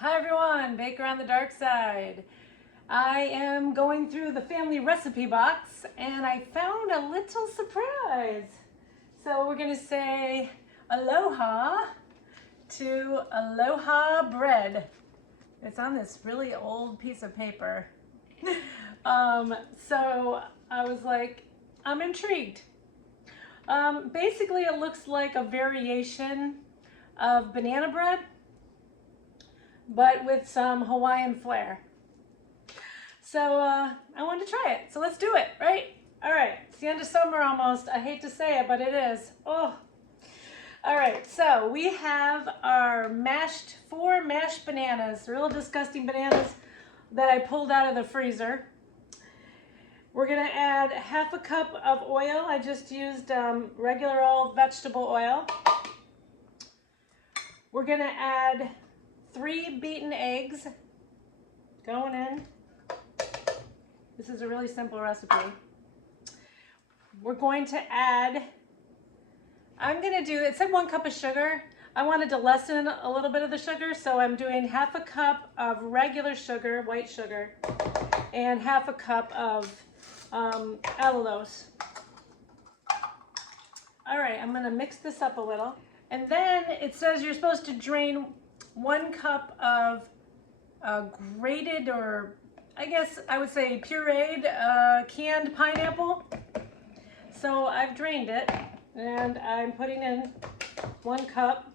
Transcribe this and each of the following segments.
Hi everyone, Baker on the Dark Side. I am going through the family recipe box and I found a little surprise. So we're going to say aloha to aloha bread. It's on this really old piece of paper. So I was like, I'm intrigued. Basically it looks like a variation of banana bread, but with some Hawaiian flair. So I wanted to try it. So let's do it, right? All right, it's the end of summer almost. I hate to say it, but it is. Oh. All right, so we have our four mashed bananas, real disgusting bananas that I pulled out of the freezer. We're gonna add half a cup of oil. I just used regular old vegetable oil. We're gonna add 3 beaten eggs going in. This is a really simple recipe. We're going to add, it said 1 cup of sugar. I wanted to lessen a little bit of the sugar, so I'm doing half a cup of regular sugar, white sugar, and half a cup of applesauce. All right, I'm gonna mix this up a little. And then it says you're supposed to drain 1 cup of grated, or I guess I would say pureed canned pineapple. So I've drained it and I'm putting in 1 cup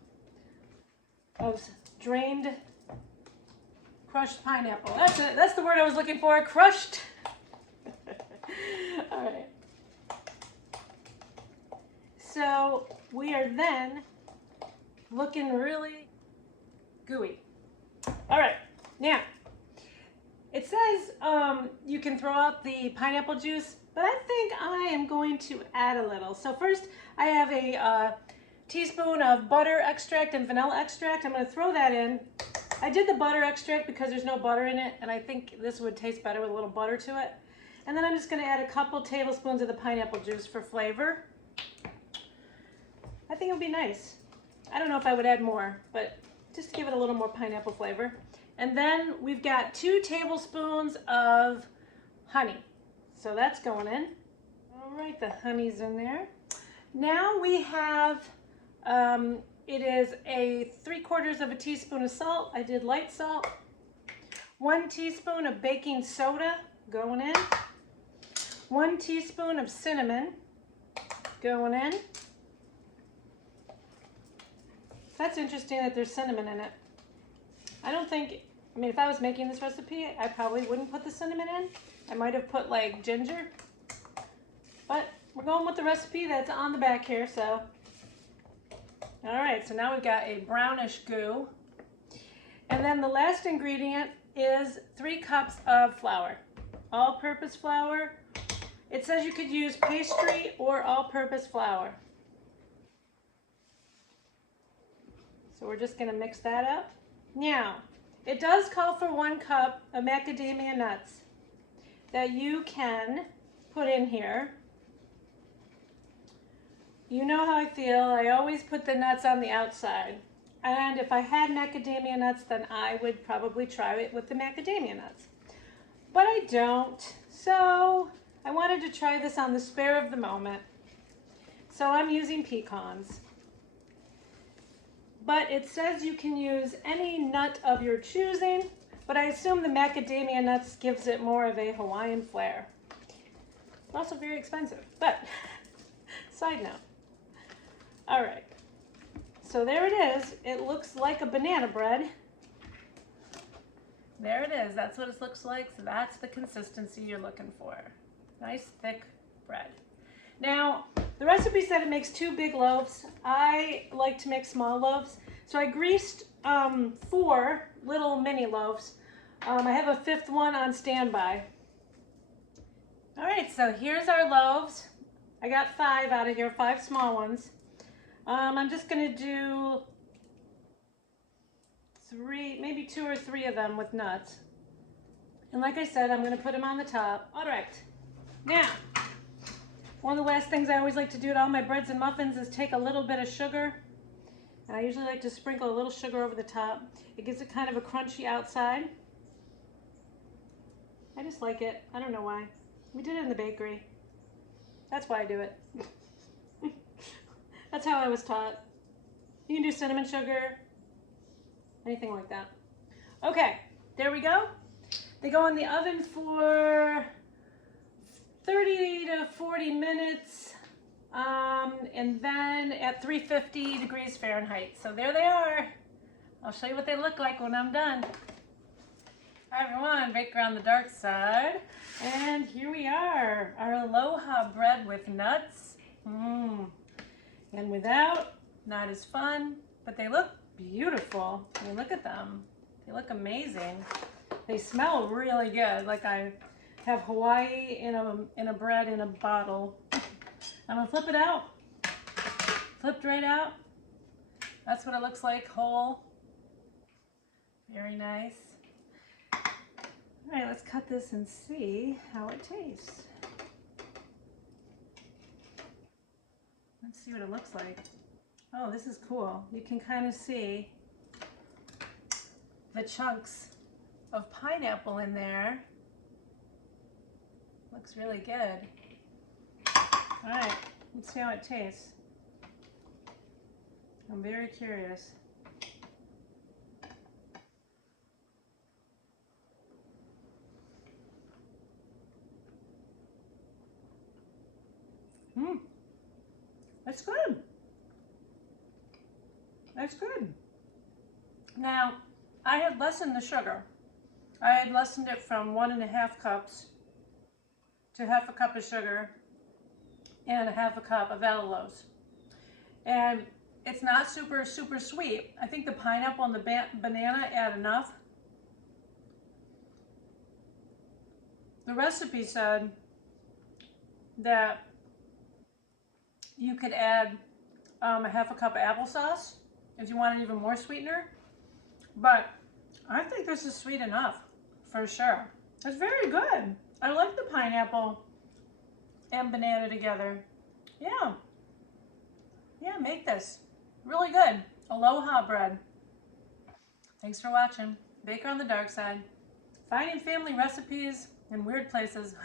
of drained crushed pineapple. That's it. That's the word I was looking for, crushed. All right. So we are then looking really gooey. All right, now it says you can throw out the pineapple juice, but I think I am going to add a little. So first I have a teaspoon of butter extract and vanilla extract. I'm going to throw that in. I did the butter extract because there's no butter in it, and I think this would taste better with a little butter to it. And then I'm just going to add a couple tablespoons of the pineapple juice for flavor. I think it would be nice. I don't know if I would add more, but just to give it a little more pineapple flavor. And then we've got 2 tablespoons of honey. So that's going in. All right, the honey's in there. Now we have, it is a 3/4 of a teaspoon of salt. I did light salt. 1 teaspoon of baking soda going in. 1 teaspoon of cinnamon going in. That's interesting that there's cinnamon in it. I mean, if I was making this recipe, I probably wouldn't put the cinnamon in. I might have put like ginger, but we're going with the recipe that's on the back here, so. All right, so now we've got a brownish goo. And then the last ingredient is 3 cups of flour, all-purpose flour. It says you could use pastry or all-purpose flour. So we're just gonna mix that up. Now, it does call for 1 cup of macadamia nuts that you can put in here. You know how I feel. I always put the nuts on the outside. And if I had macadamia nuts, then I would probably try it with the macadamia nuts. But I don't. So I wanted to try this on the spur of the moment. So I'm using pecans. But it says you can use any nut of your choosing, but I assume the macadamia nuts gives it more of a Hawaiian flair. It's also very expensive, but side note. All right, so there it is. It looks like a banana bread. There it is. That's what it looks like. So that's the consistency you're looking for. Nice thick bread. Now, the recipe said it makes 2 big loaves. I like to make small loaves. So I greased 4 little mini loaves. I have a 5th one on standby. All right, so here's our loaves. I got 5 out of here, 5 small ones. I'm just gonna do 3, maybe 2 or 3 of them with nuts. And like I said, I'm gonna put them on the top. All right, now, one of the last things I always like to do to all my breads and muffins is take a little bit of sugar And I usually like to sprinkle a little sugar over the top. It gives it kind of a crunchy outside. I just like it. I don't know why. We did it in the bakery. That's why I do it. That's how I was taught. You can do cinnamon sugar, anything like that. Okay, there we go. They go in the oven for 30 to 40 minutes, and then at 350 degrees Fahrenheit. So there they are. I'll show you what they look like when I'm done. Hi everyone, Baker on the Dark Side. And here we are, our Aloha bread with nuts. And without, not as fun, but they look beautiful. I mean, look at them. They look amazing. They smell really good. Like I have Hawaii in a bread in a bottle. I'm gonna flip it out. Flipped right out. That's what it looks like, whole. Very nice. All right, let's cut this and see how it tastes. Let's see what it looks like. Oh, this is cool. You can kind of see the chunks of pineapple in there. Looks really good. All right, let's see how it tastes. I'm very curious. That's good. That's good. Now, I had lessened the sugar. I had lessened it from 1.5 cups to 1/2 cup of sugar and 1/2 cup of allulose. And it's not super sweet. I think the pineapple and the banana add enough. The recipe said that you could add 1/2 cup of applesauce if you wanted even more sweetener. But I think this is sweet enough, for sure. It's very good. I like the pineapple and banana together. Yeah. Yeah, make this. Really good. Aloha bread. Thanks for watching. Baker on the Dark Side. Finding family recipes in weird places.